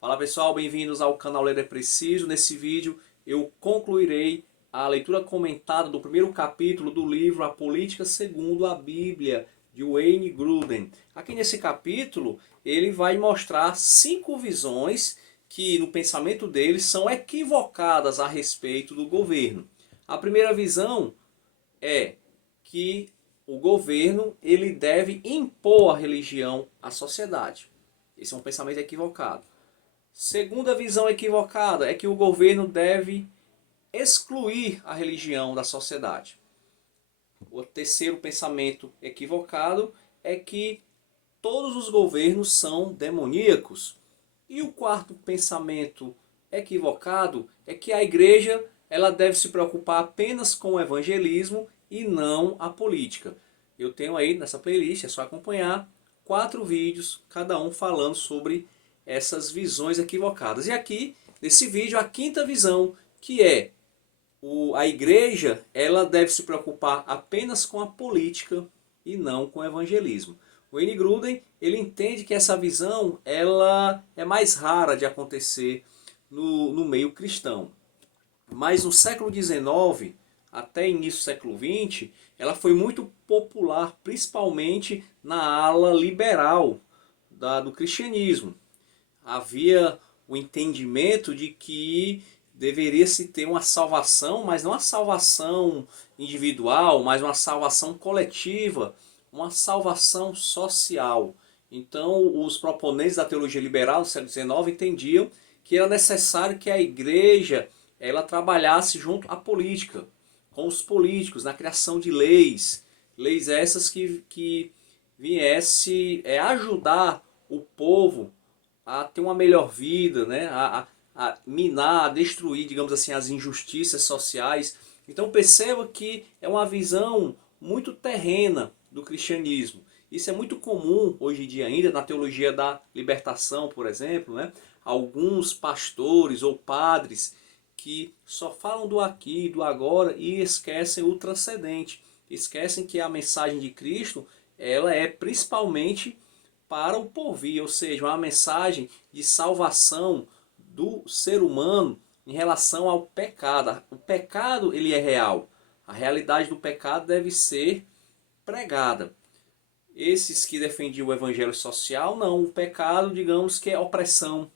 Fala pessoal, bem-vindos ao canal Ler é Preciso. Nesse vídeo eu concluirei a leitura comentada do primeiro capítulo do livro A Política Segundo a Bíblia, de Wayne Grudem. Aqui nesse capítulo ele vai mostrar 5 visões que no pensamento dele são equivocadas a respeito do governo. A primeira visão é que o governo ele deve impor a religião à sociedade. Esse é um pensamento equivocado. Segunda visão equivocada é que o governo deve excluir a religião da sociedade. O terceiro pensamento equivocado é que todos os governos são demoníacos. E o quarto pensamento equivocado é que a igreja ela deve se preocupar apenas com o evangelismo e não a política. Eu tenho aí nessa playlist, é só acompanhar, 4 vídeos, cada um falando sobre essas visões equivocadas. E aqui, nesse vídeo, a quinta visão, que é a igreja ela deve se preocupar apenas com a política e não com o evangelismo. O Wayne Grudem ele entende que essa visão ela é mais rara de acontecer no meio cristão. Mas no século XIX, até início do século XX, ela foi muito popular, principalmente na ala liberal do cristianismo. Havia o entendimento de que deveria se ter uma salvação, mas não uma salvação individual, mas uma salvação coletiva, uma salvação social. Então, os proponentes da teologia liberal do século XIX entendiam que era necessário que a igreja ela trabalhasse junto à política, com os políticos, na criação de leis, leis essas que viesse ajudar o povo a ter uma melhor vida, né? A minar, a destruir, digamos assim, as injustiças sociais. Então perceba que é uma visão muito terrena do cristianismo. Isso é muito comum hoje em dia ainda na teologia da libertação, por exemplo, né? Alguns pastores ou padres que só falam do aqui, do agora e esquecem o transcendente. Esquecem que a mensagem de Cristo ela é principalmente para o porvir, ou seja, uma mensagem de salvação do ser humano em relação ao pecado. O pecado ele é real. A realidade do pecado deve ser pregada. Esses que defendiam o evangelho social, não. O pecado, digamos que é opressão.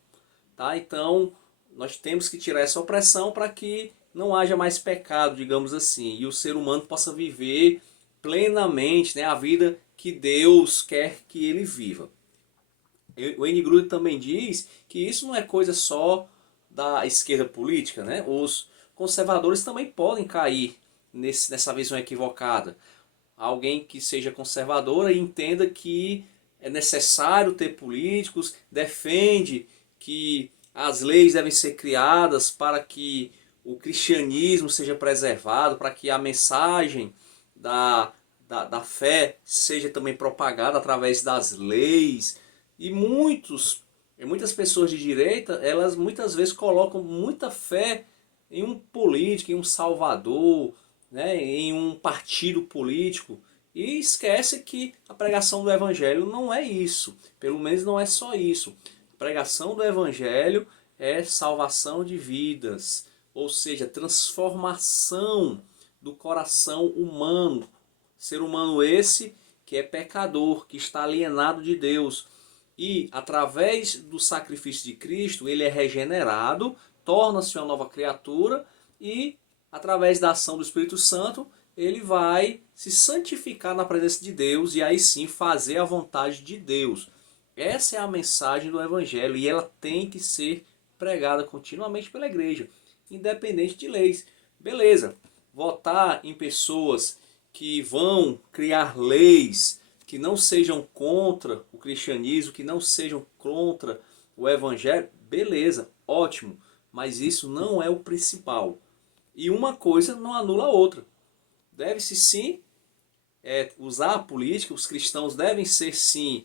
Tá? Então, nós temos que tirar essa opressão para que não haja mais pecado, digamos assim. E o ser humano possa viver plenamente, né, a vida que Deus quer que ele viva. O Wayne Grudem também diz que isso não é coisa só da esquerda política, né? Os conservadores também podem cair nessa visão equivocada. Alguém que seja conservadora e entenda que é necessário ter políticos, defende que as leis devem ser criadas para que o cristianismo seja preservado, para que a mensagem da fé seja também propagada através das leis. E muitas pessoas de direita, elas muitas vezes colocam muita fé em um político, em um salvador, né, em um partido político. E esquece que a pregação do evangelho não é isso. Pelo menos não é só isso. A pregação do evangelho é salvação de vidas. Ou seja, transformação do coração humano. Ser humano esse que é pecador, que está alienado de Deus. E através do sacrifício de Cristo, ele é regenerado, torna-se uma nova criatura e através da ação do Espírito Santo, ele vai se santificar na presença de Deus e aí sim fazer a vontade de Deus. Essa é a mensagem do Evangelho e ela tem que ser pregada continuamente pela igreja, independente de leis. Beleza, votar em pessoas que vão criar leis que não sejam contra o cristianismo, que não sejam contra o evangelho, beleza, ótimo, mas isso não é o principal. E uma coisa não anula a outra. Deve-se sim usar a política, os cristãos devem ser sim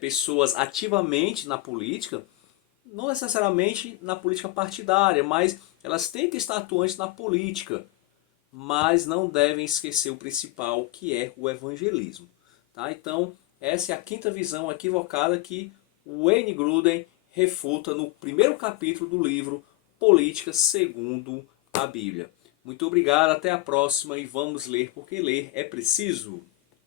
pessoas ativamente na política, não necessariamente na política partidária, mas elas têm que estar atuantes na política, mas não devem esquecer o principal, que é o evangelismo. Tá? Então, essa é a quinta visão equivocada que Wayne Grudem refuta no primeiro capítulo do livro Política segundo a Bíblia. Muito obrigado, até a próxima e vamos ler porque ler é preciso.